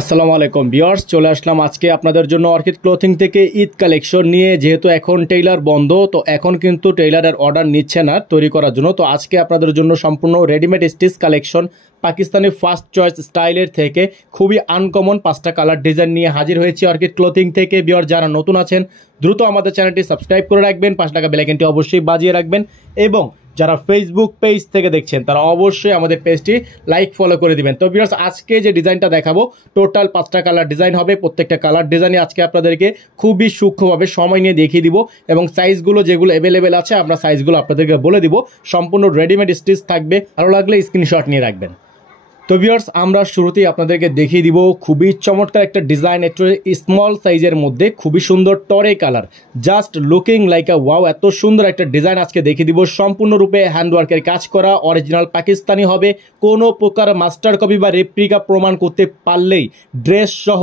আসসালামু আলাইকুম ভিউয়ার্স, চলে আসলাম আজকে আপনাদের জন্য অর্কিড ক্লোথিং থেকে ঈদ কালেকশন নিয়ে। যেহেতু এখন টেইলার বন্ধ, তো এখন কিন্তু টেইলারের অর্ডার নিচ্ছে না তৈরি করার জন্য। তো আজকে আপনাদের জন্য সম্পূর্ণ readymade stitch collection Pakistani first choice স্টাইলের থেকে খুবই আনকমন 5টা কালার ডিজাইন নিয়ে হাজির হয়েছি অর্কিড ক্লোথিং থেকে। ভিউয়ার যারা নতুন আছেন দ্রুত আমাদের চ্যানেলটি সাবস্ক্রাইব করে রাখবেন, 5 টাকা বেল আইকনটি অবশ্যই বাজিয়ে রাখবেন, এবং যারা ফেসবুক পেজ থেকে দেখছেন তারা অবশ্যই আমাদের পেজটি লাইক ফলো করে দিবেন। তো ভিউয়ার্স, আজকে যে ডিজাইনটা দেখাবো টোটাল 5টা কালার ডিজাইন হবে। প্রত্যেকটা কালার ডিজাইনে আজকে আপনাদেরকে খুবই সূক্ষ্মভাবে সময় নিয়ে দেখিয়ে দিব, এবং সাইজগুলো যেগুলো অ্যাভেলেবেল আছে আমরা সাইজগুলো আপনাদেরকে বলে দিব। সম্পূর্ণ রেডিমেড স্টিচ থাকবে, ভালো লাগলে স্ক্রিনশট নিয়ে রাখবেন। তো ভিউয়ার্স, আমরা শুরুতেই আপনাদেরকে দেখিয়ে দিব খুবই চমৎকার একটা ডিজাইন, একটু স্মল সাইজের মধ্যে খুবই সুন্দর টরে কালার, জাস্ট লুকিং লাইক আ ওয়াও। এত সুন্দর একটা ডিজাইন আজকে দেখিয়ে দিব, সম্পূর্ণরূপে হ্যান্ডওয়ার্কের কাজ করা, অরিজিনাল পাকিস্তানি হবে। কোনো প্রকার মাস্টার কপি বা রেপ্লিকা প্রমাণ করতে পারলেই ড্রেস সহ,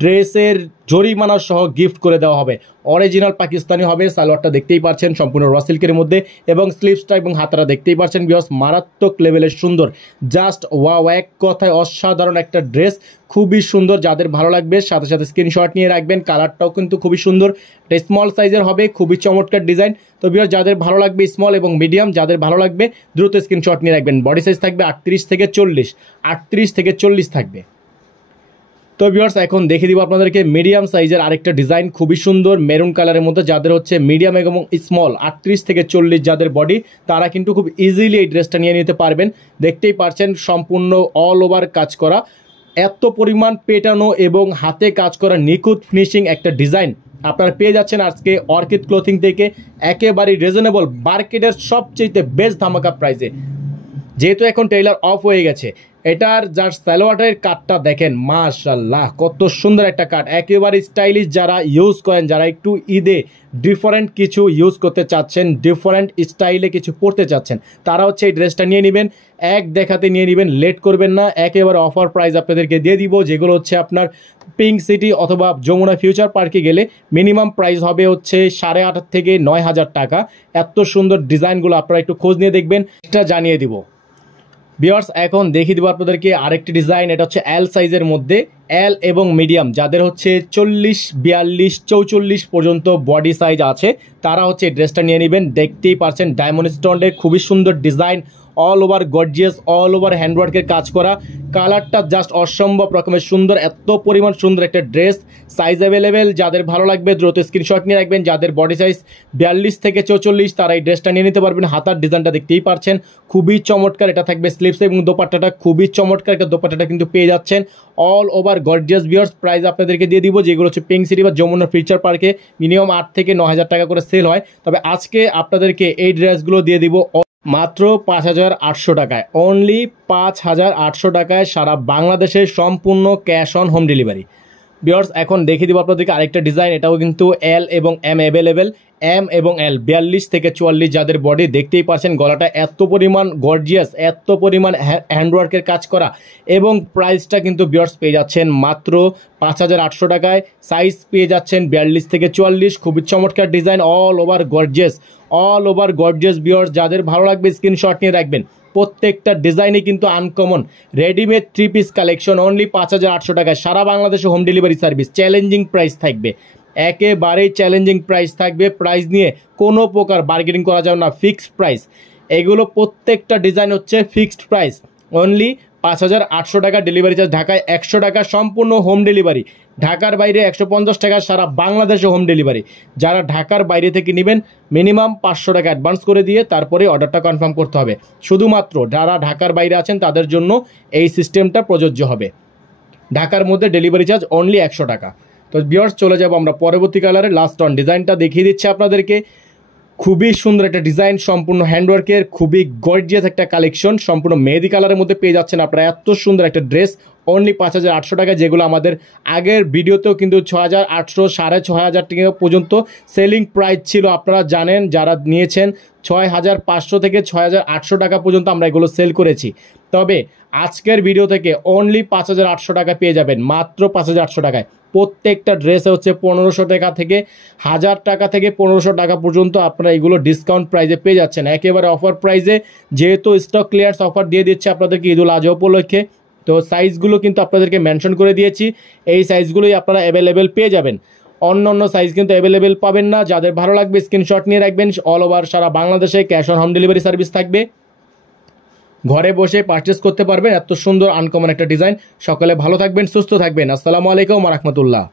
ড্রেসের জরিমানা সহ গিফট করে দেওয়া হবে। অরিজিনাল পাকিস্তানি হবে। সালোয়ারটা দেখতেই পাচ্ছেন সম্পূর্ণ র সিল্কের মধ্যে, এবং স্লিভসটা এবং হাতাটা দেখতেই পাচ্ছেন ভিউয়ার্স, মারাত্মক লেভেলের সুন্দর, জাস্ট ওয়াও, এক কথায় অসাধারণ একটা ড্রেস, খুবই সুন্দর। যাদের ভালো লাগবে সাথে সাথে স্ক্রিনশট নিয়ে রাখবেন। কালারটাও কিন্তু খুবই সুন্দর, এটা স্মল সাইজের হবে, খুবই চমৎকার ডিজাইন। তো ভিউয়ার্স, যাদের ভালো লাগবে স্মল এবং মিডিয়াম, যাদের ভালো লাগবে দ্রুত স্ক্রিনশট নিয়ে রাখবেন। বডি সাইজ থাকবে 38 থেকে 40, 38 থেকে 40 থাকবে। তো ভিউয়ার্স, এখন দেখে দিব আপনাদেরকে মিডিয়াম সাইজের আরেকটা ডিজাইন, খুবই সুন্দর মেরুন কালারের মধ্যে। যাদের হচ্ছে মিডিয়াম এবং স্মল 38 থেকে 40 যাদের বডি, তারা কিন্তু খুব ইজিলি এই ড্রেসটা নিয়ে নিতে পারবেন। দেখতেই পাচ্ছেন সম্পূর্ণ অল ওভার কাজ করা, এত পরিমাণ পেটানো এবং হাতে কাজ করা নিখুঁত ফিনিশিং একটা ডিজাইন আপনারা পেয়ে যাচ্ছেন আজকে অর্কিড ক্লোথিং থেকে একেবারেই রিজনেবল, মার্কেটের সবচেয়ে বেস্ট ধামাকা প্রাইসে। যেহেতু এখন টেইলার অফ হয়ে গেছে, এটার যার সালোয়ারের কাটটা দেখেন, মাশাআল্লাহ কত সুন্দর একটা কাট, একেবারে স্টাইলিশ। যারা ইউজ করেন, যারা একটু ঈদে ডিফারেন্ট কিছু ইউজ করতে চাচ্ছেন, ডিফারেন্ট স্টাইলে কিছু পরতে চাচ্ছেন, তারা হচ্ছে এই ড্রেসটা নিয়ে নেবেন। এক দেখাতে নিয়ে নেবেন, লেট করবেন না। একেবারে অফার প্রাইস আপনাদেরকে দিয়ে দিব, যেগুলো হচ্ছে আপনার পিঙ্ক সিটি অথবা যমুনা ফিউচার পার্কে গেলে মিনিমাম প্রাইস হবে হচ্ছে 8,500 থেকে 9,000 টাকা। এত সুন্দর ডিজাইনগুলো আপনারা একটু খোঁজ নিয়ে দেখবেন, এটা জানিয়ে দিব। ভিউয়ার্স, এখন দেখিয়ে দিব আপনাদেরকে আরেকটি ডিজাইন, এটা হচ্ছে এল সাইজের মধ্যে, এল এবং মিডিয়াম যাদের হচ্ছে 40, 42, 44 পর্যন্ত বডি সাইজ আছে, তারা হচ্ছে এই ড্রেসটা নিয়ে নেবেন। দেখতেই পারছেন ডায়মন্ড স্টোনের খুবই সুন্দর design, all over gorgeous, all over হ্যান্ডওয়ার্কের কাজ করা, কালারটা জাস্ট অসম্ভব রকমের সুন্দর, এত পরিমাণ সুন্দর একটা ড্রেস। সাইজ অ্যাভেলেবেল, যাদের ভালো লাগবে দ্রুত স্ক্রিনশট নিয়ে রাখবেন। যাদের বডি সাইজ 42 থেকে 44 তারা এই ড্রেসটা নিয়ে নিতে পারবেন। হাতার ডিজাইনটা দেখতেই পারছেন খুবই চমৎকার, এটা থাকবে স্লিভস, এবং দোপাট্টাটা খুবই চমৎকার একটা দোপাট্টাটা কিন্তু পেয়ে যাচ্ছেন all over gorgeous. Viewers, price আপনাদেরকে দিয়ে দিব, যেগুলো হচ্ছে পিঙ্ক সিটি বা যমুনা ফিউচার পার্কে মিনিমাম 8 থেকে 9,000 টাকা করে সেল হয়। তবে আজকে আপনাদেরকে এই ড্রেসগুলো দিয়ে দিব মাত্র 5,800 টাকায়, অনলি 5,800 টাকায় সারা বাংলাদেশের সম্পূর্ণ cash on home delivery. Viewers, এখন দেখিয়ে দিব আপনাদেরকে আরেকটা ডিজাইন, এটাও কিন্তু এল এবং এম অ্যাভেলেবেল, এম এবং এল 42 থেকে 44 যাদের বডি। দেখতেই পাচ্ছেন গলাটা এত পরিমাণ গর্জিয়াস, এত পরিমাণ হ্যান্ডওয়ার্কের কাজ করা, এবং প্রাইসটা কিন্তু ভিউয়ার্স পেয়ে যাচ্ছেন মাত্র 5,800 টাকায়। সাইজ পেয়ে যাচ্ছেন 42 থেকে 44, খুবই চমৎকার design, all over gorgeous, all over gorgeous. Viewers, যাদের ভালো লাগবে স্ক্রিনশট নিয়ে রাখবেন। প্রত্যেকটা ডিজাইনই কিন্তু uncommon, readymade 3 piece collection, only 5,800 টাকায় সারা বাংলাদেশে home delivery service. Challenging price থাকবে, একেবারেই চ্যালেঞ্জিং প্রাইস থাকবে। প্রাইস নিয়ে কোনো প্রকার বার্গেনিং করা যাবে না, ফিক্সড প্রাইস। এগুলো প্রত্যেকটা ডিজাইন হচ্ছে ফিক্সড প্রাইস, অনলি 5,800 টাকা। ডেলিভারি চার্জ ঢাকায় 100 টাকা, সম্পূর্ণ হোম ডেলিভারি। ঢাকার বাইরে 150 টাকা, সারা বাংলাদেশে হোম ডেলিভারি। যারা ঢাকার বাইরে থেকে নেবেন মিনিমাম 500 টাকা অ্যাডভান্স করে দিয়ে তারপরে অর্ডারটা কনফার্ম করতে হবে। শুধুমাত্র যারা ঢাকার বাইরে আছেন তাদের জন্য এই সিস্টেমটা প্রযোজ্য হবে। ঢাকার মধ্যে ডেলিভারি চার্জ অনলি 100 টাকা। তো ভিউয়ার্স, চলে যাব আমরা পরবর্তী কালারে। লাস্ট অন ডিজাইনটা দেখিয়ে দিচ্ছে আপনাদেরকে, খুবই সুন্দর একটা ডিজাইন, সম্পূর্ণ হ্যান্ডওয়ার্কের, খুবই গর্জিয়াস একটা কালেকশন, সম্পূর্ণ মেহেদি কালারের মধ্যে পেয়ে যাচ্ছেন আপনারা এত সুন্দর একটা ড্রেস, অনলি 5,800 টাকা। যেগুলো আমাদের আগের ভিডিওতেও কিন্তু 6,800, 6,500 টাকা পর্যন্ত সেলিং প্রাইস ছিল, আপনারা জানেন। যারা নিয়েছেন 6,500 থেকে 6,800 টাকা পর্যন্ত আমরা এগুলো সেল করেছি। তবে আজকের ভিডিও থেকে অনলি 5,800 টাকা পেয়ে যাবেন, মাত্র 5,800 টাকায়। প্রত্যেকটা ড্রেসে হচ্ছে 1,500 টাকা থেকে 1,000 টাকা থেকে 1,500 টাকা পর্যন্ত আপনারা এগুলো ডিসকাউন্ট প্রাইসে পেয়ে যাচ্ছেন, একেবারে অফার প্রাইসে। যেহেতু স্টক ক্লিয়ারেন্স অফার দিয়ে দিচ্ছে আপনাদেরকে ঈদুল আজহা উপলক্ষে, তো সাইজগুলো কিন্তু আপনাদেরকে মেনশন করে দিয়েছি, এই সাইজগুলোই আপনারা অ্যাভেলেবেল পেয়ে যাবেন। অন্য অন্য সাইজ কিন্তু অ্যাভেলেবেল পাবেন না। যাদের ভালো লাগবে স্ক্রিনশট নিয়ে রাখবেন। অল ওভার সারা বাংলাদেশে cash on home delivery service থাকবে, ঘরে বসে পারচেস করতে পারবেন। এত সুন্দর আনকমন একটা ডিজাইন। সকলে ভালো থাকবেন, সুস্থ থাকবেন। আসসালামু আলাইকুম ওয়া রাহমাতুল্লাহ।